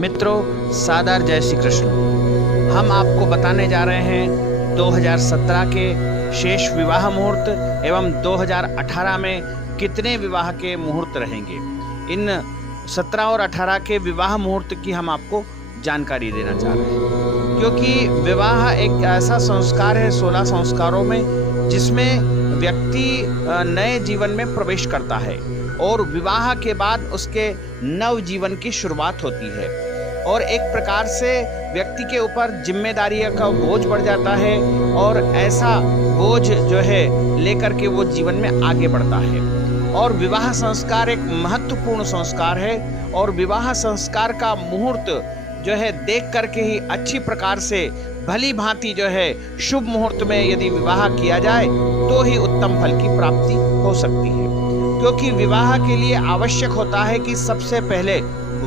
मित्रों, सादर जय श्री कृष्ण। हम आपको बताने जा रहे हैं 2017 के शेष विवाह मुहूर्त एवं 2018 में कितने विवाह के मुहूर्त रहेंगे। इन 17 और 18 के विवाह मुहूर्त की हम आपको जानकारी देना चाह रहे हैं, क्योंकि विवाह एक ऐसा संस्कार है 16 संस्कारों में जिसमें व्यक्ति नए जीवन में प्रवेश करता है और विवाह के बाद उसके नव जीवन की शुरुआत होती है और एक प्रकार से व्यक्ति के ऊपर जिम्मेदारी का बोझ बढ़ जाता है और ऐसा बोझ जो है लेकर के वो जीवन में आगे बढ़ता है। और विवाह संस्कार एक महत्वपूर्ण संस्कार है और विवाह संस्कार का मुहूर्त जो है देख करके ही अच्छी प्रकार से भली भांति जो है शुभ मुहूर्त में यदि विवाह किया जाए तो ही उत्तम फल की प्राप्ति हो सकती है। क्योंकि विवाह के लिए आवश्यक होता है कि सबसे पहले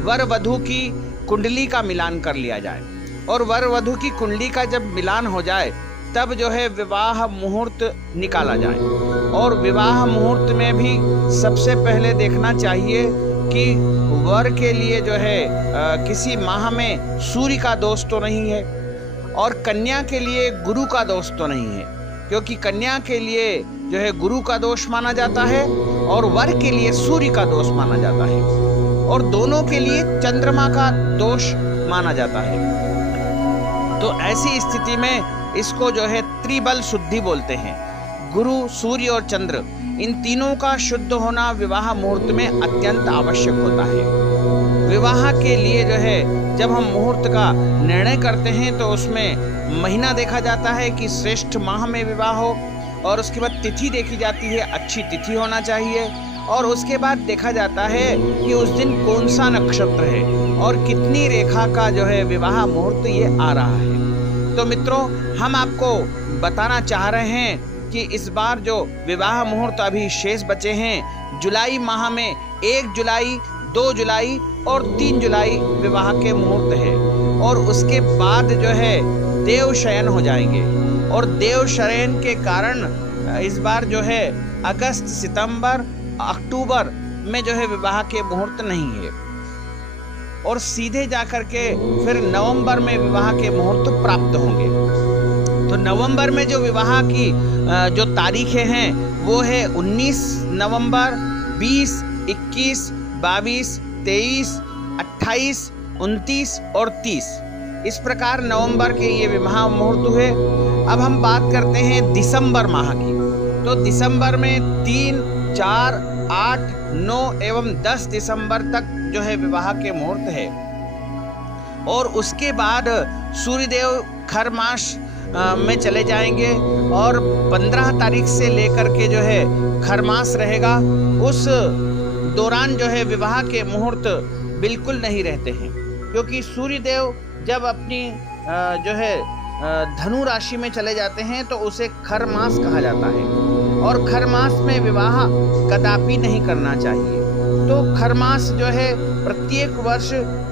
वर वधू की कुंडली का मिलान कर लिया जाए और वर वधू की कुंडली का जब मिलान हो जाए तब जो है विवाह मुहूर्त निकाला जाए। और विवाह मुहूर्त में भी सबसे पहले देखना चाहिए कि वर के लिए जो है किसी माह में सूर्य का दोष तो नहीं है और कन्या के लिए गुरु का दोष तो नहीं है, क्योंकि कन्या के लिए जो है गुरु का दोष माना जाता है और वर के लिए सूर्य का दोष माना जाता है और दोनों के लिए चंद्रमा का दोष माना जाता है। तो ऐसी स्थिति में इसको जो है त्रिबल शुद्धि बोलते हैं। गुरु, सूर्य और चंद्र, इन तीनों का शुद्ध होना विवाह मुहूर्त में अत्यंत आवश्यक होता है। विवाह के लिए जो है जब हम मुहूर्त का निर्णय करते हैं तो उसमें महीना देखा जाता है कि श्रेष्ठ माह में विवाह हो और उसके बाद तिथि देखी जाती है, अच्छी तिथि होना चाहिए और उसके बाद देखा जाता है कि उस दिन कौन सा नक्षत्र है और कितनी रेखा का जो है विवाह मुहूर्त ये आ रहा है। तो मित्रों, हम आपको बताना चाह रहे हैं कि इस बार जो विवाह मुहूर्त अभी शेष बचे हैं, जुलाई माह में 1 जुलाई, 2 जुलाई और 3 जुलाई विवाह के मुहूर्त है और उसके बाद जो है देव शयन हो जाएंगे और देव शयन के कारण इस बार जो है अगस्त, सितंबर, अक्टूबर में जो है विवाह के मुहूर्त नहीं है और सीधे जाकर के फिर नवंबर में विवाह के मुहूर्त प्राप्त होंगे। तो नवंबर में जो विवाह की जो तारीखें हैं वो है 19 नवंबर, 20, 21, 22, 23, 28, 29 और 30। इस प्रकार नवंबर के ये विवाह मुहूर्त हुए। अब हम बात करते हैं दिसंबर माह की। तो दिसंबर में 3, 4, 8, 9 एवं 10 दिसंबर तक जो है विवाह के मुहूर्त है और उसके बाद सूर्यदेव खर मास में चले जाएंगे और 15 तारीख से लेकर के जो है खरमास रहेगा। उस दौरान जो है विवाह के मुहूर्त बिल्कुल नहीं रहते हैं, क्योंकि सूर्यदेव जब अपनी जो है धनु राशि में चले जाते हैं तो उसे खरमास कहा जाता है और खरमास में विवाह कदापि नहीं करना चाहिए। तो खरमास जो है प्रत्येक वर्ष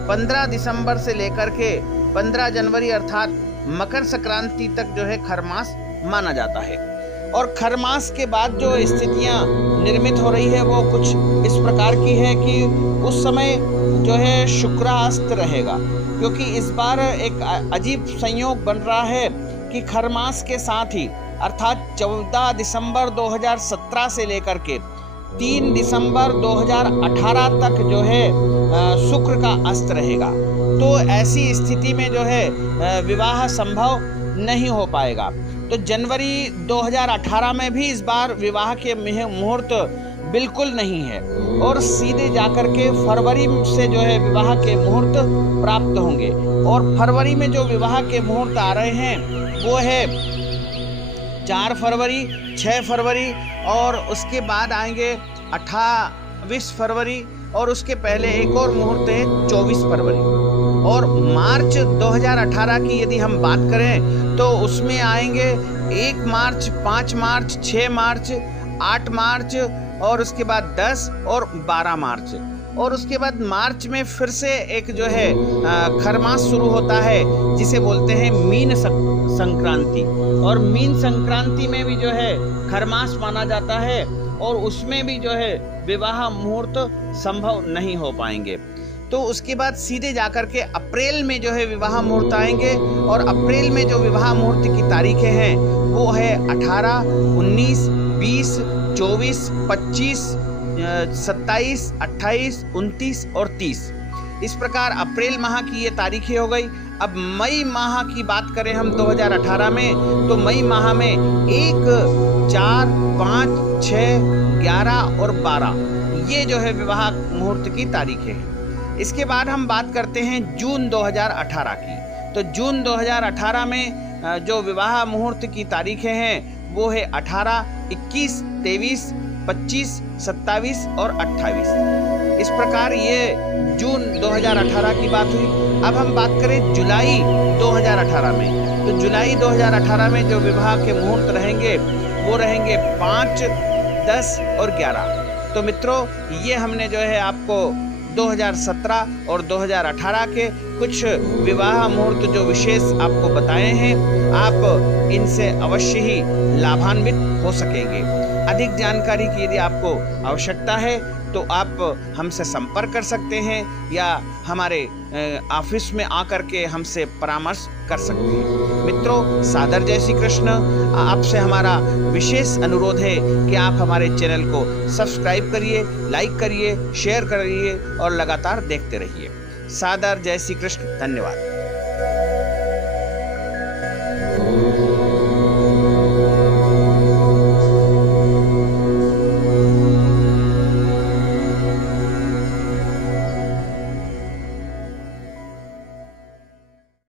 15 दिसंबर से लेकर के 15 जनवरी अर्थात मकर संक्रांति तक जो है खरमास माना जाता है। और खरमास के बाद जो स्थितियां निर्मित हो रही है वो कुछ इस प्रकार की है कि उस समय जो है शुक्रास्त रहेगा, क्योंकि इस बार एक अजीब संयोग बन रहा है कि खरमास के साथ ही अर्थात 14 दिसंबर 2017 से लेकर के 3 दिसंबर 2018 तक जो है शुक्र का अस्त रहेगा। तो ऐसी स्थिति में जो है विवाह संभव नहीं हो पाएगा। तो जनवरी 2018 में भी इस बार विवाह के मुहूर्त बिल्कुल नहीं है और सीधे जाकर के फरवरी से जो है विवाह के मुहूर्त प्राप्त होंगे। और फरवरी में जो विवाह के मुहूर्त आ रहे हैं वो है 4 फरवरी, 6 फरवरी और उसके बाद आएंगे 28 फरवरी और उसके पहले एक और मुहूर्त है 24 फरवरी। और मार्च 2018 की यदि हम बात करें तो उसमें आएंगे 1 मार्च, 5 मार्च, 6 मार्च, 8 मार्च और उसके बाद 10 और 12 मार्च। और उसके बाद मार्च में फिर से एक जो है खरमास शुरू होता है जिसे बोलते हैं मीन संक्रांति और मीन संक्रांति में भी जो है खरमास माना जाता है और उसमें भी जो है विवाह मुहूर्त संभव नहीं हो पाएंगे। तो उसके बाद सीधे जाकर के अप्रैल में जो है विवाह मुहूर्त आएंगे। और अप्रैल में जो विवाह मुहूर्त की तारीखें हैं वो है 18, 19, 20, 24, 25, 27, 28, 29 और 30। इस प्रकार अप्रैल माह की ये तारीखें हो गई। अब मई माह की बात करें हम 2018 में, तो मई माह में 1, 4, 5, 6, 11 और 12 ये जो है विवाह मुहूर्त की तारीखें हैं। इसके बाद हम बात करते हैं जून 2018 की। तो जून 2018 में जो विवाह मुहूर्त की तारीखें हैं वो है 18, 21, 23, 25, 27 और 28। इस प्रकार ये जून 2018 की बात हुई। अब हम बात करें जुलाई 2018 में, तो जुलाई 2018 में जो विवाह के मुहूर्त रहेंगे वो रहेंगे 5, 10 और 11। तो मित्रों, ये हमने जो है आपको 2017 और 2018 के कुछ विवाह मुहूर्त जो विशेष आपको बताए हैं, आप इनसे अवश्य ही लाभान्वित हो सकेंगे। अधिक जानकारी की यदि आपको आवश्यकता है तो आप हमसे संपर्क कर सकते हैं या हमारे ऑफिस में आकर के हमसे परामर्श कर सकते हैं। मित्रों, सादर जय श्री कृष्ण। आपसे हमारा विशेष अनुरोध है कि आप हमारे चैनल को सब्सक्राइब करिए, लाइक करिए, शेयर करिए और लगातार देखते रहिए। सादर जय श्री कृष्ण। धन्यवाद।